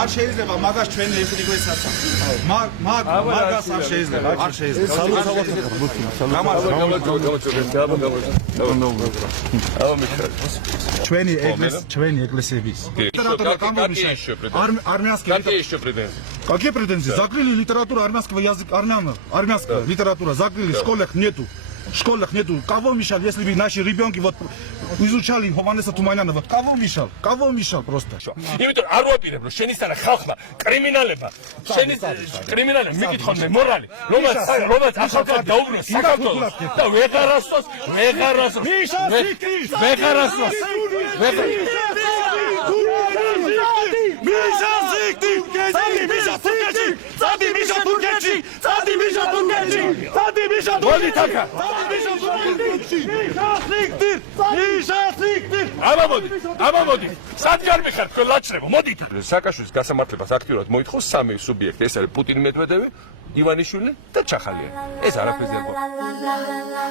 არ შეიძლება მაგას ჩვენი ეს რეგლეცია. მაგას არ შეიძლება. არ შეიძლება. ჩვენი ეკლესიების. Литература армянская. Какие претензии? Закрыли литературу армянского языка, армянская литература закрыли, в школах нету. В школах нету. Кого мешал, если бы наши ребенки вот изучали Хованеса Туманянова? Кого мешал? Кого мешал просто? იმიტომ არ ვაპირებ რომ შენისთანა ხალხმა კრიმინალებმა კრიმინალებმა მიკითხონ მორალი რომელსაც ახალგაზრდა დაუბრუნოს საქართველოს და ვეღარასწოს ამამოდი სადგარმი ხარ ლაჩრებო მოდით სააკაშვილის გასამართლებას აქტიურად მოითხოვს სამი სუბიექტი ეს არის პუტინი მედვედევი ივანიშვილი და ჩახალიანი ეს არაფერზე არ გვაქვს